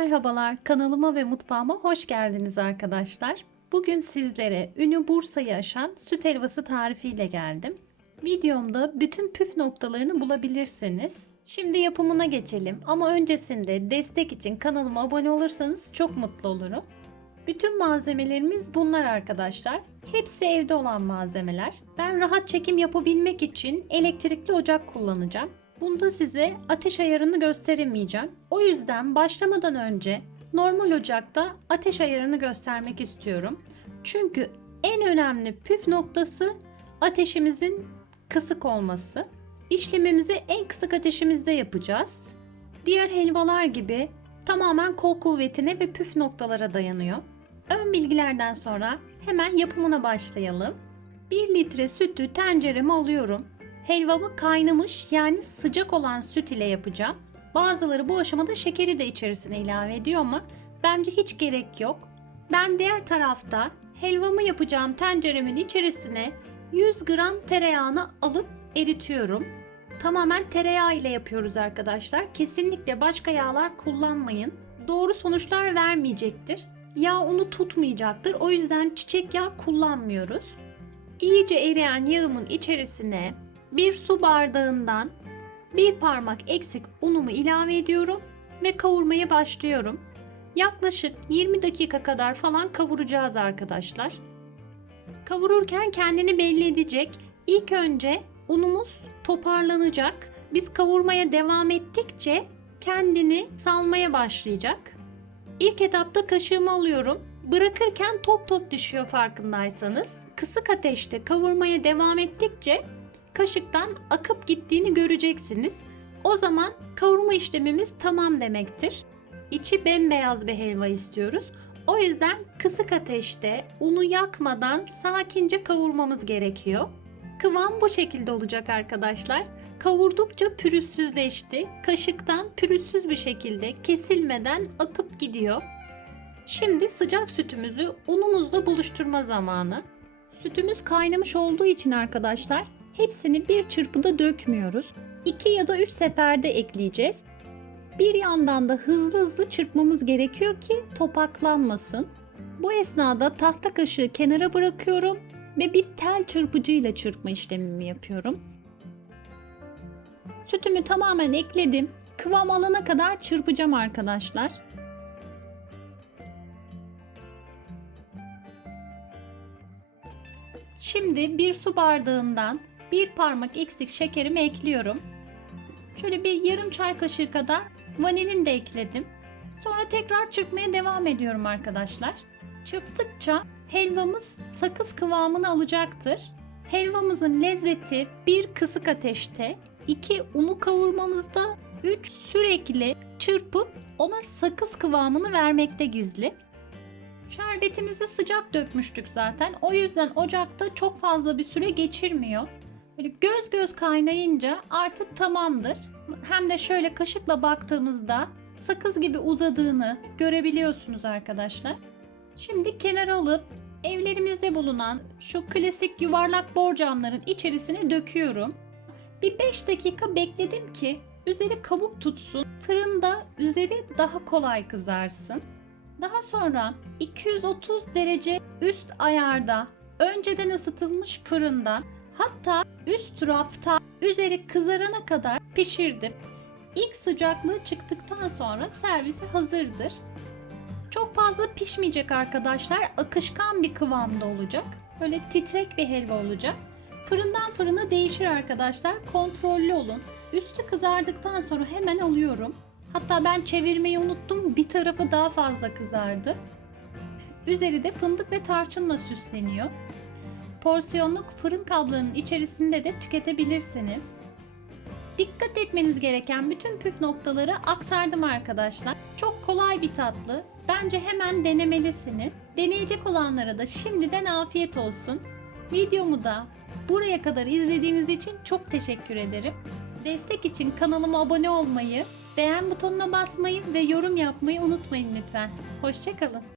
Merhabalar, kanalıma ve mutfağıma hoş geldiniz arkadaşlar. Bugün sizlere ünü Bursa'yı aşan süt helvası tarifiyle geldim. Videomda bütün püf noktalarını bulabilirsiniz. Şimdi yapımına geçelim ama öncesinde destek için kanalıma abone olursanız çok mutlu olurum. Bütün malzemelerimiz bunlar arkadaşlar. Hepsi evde olan malzemeler. Ben rahat çekim yapabilmek için elektrikli ocak kullanacağım. Bunda size ateş ayarını gösteremeyeceğim. O yüzden başlamadan önce normal ocakta ateş ayarını göstermek istiyorum. Çünkü en önemli püf noktası ateşimizin kısık olması. İşlemimizi en kısık ateşimizde yapacağız. Diğer helvalar gibi tamamen kol kuvvetine ve püf noktalara dayanıyor. Ön bilgilerden sonra hemen yapımına başlayalım. 1 litre sütü tencereme alıyorum. Helvamı kaynamış yani sıcak olan süt ile yapacağım. Bazıları bu aşamada şekeri de içerisine ilave ediyor ama bence hiç gerek yok. Ben diğer tarafta helvamı yapacağım tenceremin içerisine 100 gram tereyağını alıp eritiyorum. Tamamen tereyağı ile yapıyoruz arkadaşlar. Kesinlikle başka yağlar kullanmayın. Doğru sonuçlar vermeyecektir. Yağ unu tutmayacaktır. O yüzden çiçek yağı kullanmıyoruz. İyice eriyen yağımın içerisine bir su bardağından bir parmak eksik unumu ilave ediyorum ve kavurmaya başlıyorum. Yaklaşık 20 dakika kadar falan kavuracağız arkadaşlar. Kavururken kendini belli edecek. İlk önce unumuz toparlanacak. Biz kavurmaya devam ettikçe kendini salmaya başlayacak. İlk etapta kaşığımı alıyorum. Bırakırken top top düşüyor farkındaysanız. Kısık ateşte kavurmaya devam ettikçe kaşıktan akıp gittiğini göreceksiniz. O zaman kavurma işlemimiz tamam demektir. İçi bembeyaz bir helva istiyoruz. O yüzden kısık ateşte unu yakmadan sakince kavurmamız gerekiyor. Kıvam bu şekilde olacak arkadaşlar. Kavurdukça pürüzsüzleşti. Kaşıktan pürüzsüz bir şekilde kesilmeden akıp gidiyor. Şimdi sıcak sütümüzü unumuzla buluşturma zamanı. Sütümüz kaynamış olduğu için arkadaşlar hepsini bir çırpıda dökmüyoruz. 2 ya da 3 seferde ekleyeceğiz. Bir yandan da hızlı hızlı çırpmamız gerekiyor ki topaklanmasın. Bu esnada tahta kaşığı kenara bırakıyorum ve bir tel çırpıcıyla çırpma işlemimi yapıyorum. Sütümü tamamen ekledim. Kıvam alana kadar çırpacağım arkadaşlar. Şimdi bir su bardağından bir parmak eksik şekerimi ekliyorum. Şöyle bir yarım çay kaşığı kadar vanilin de ekledim. Sonra tekrar çırpmaya devam ediyorum arkadaşlar. Çırptıkça helvamız sakız kıvamını alacaktır. Helvamızın lezzeti bir kısık ateşte, iki unu kavurmamızda, üç sürekli çırpıp ona sakız kıvamını vermekte gizli. Şerbetimizi sıcak dökmüştük zaten. O yüzden ocakta çok fazla bir süre geçirmiyor. Böyle göz göz kaynayınca artık tamamdır. Hem de şöyle kaşıkla baktığımızda sakız gibi uzadığını görebiliyorsunuz arkadaşlar. Şimdi kenara alıp evlerimizde bulunan şu klasik yuvarlak borcamların içerisine döküyorum. Bir 5 dakika bekledim ki üzeri kabuk tutsun. Fırında üzeri daha kolay kızarsın. Daha sonra 230 derece üst ayarda önceden ısıtılmış fırında hatta üst rafta üzeri kızarana kadar pişirdim. İlk sıcaklığı çıktıktan sonra servise hazırdır. Çok fazla pişmeyecek arkadaşlar. Akışkan bir kıvamda olacak. Böyle titrek bir helva olacak. Fırından fırına değişir arkadaşlar. Kontrollü olun. Üstü kızardıktan sonra hemen alıyorum. Hatta ben çevirmeyi unuttum. Bir tarafı daha fazla kızardı. Üzeri de fındık ve tarçınla süsleniyor. Porsiyonluk fırın kablarının içerisinde de tüketebilirsiniz. Dikkat etmeniz gereken bütün püf noktaları aktardım arkadaşlar. Çok kolay bir tatlı. Bence hemen denemelisiniz. Deneyecek olanlara da şimdiden afiyet olsun. Videomu da buraya kadar izlediğiniz için çok teşekkür ederim. Destek için kanalıma abone olmayı, beğen butonuna basmayı ve yorum yapmayı unutmayın lütfen. Hoşçakalın.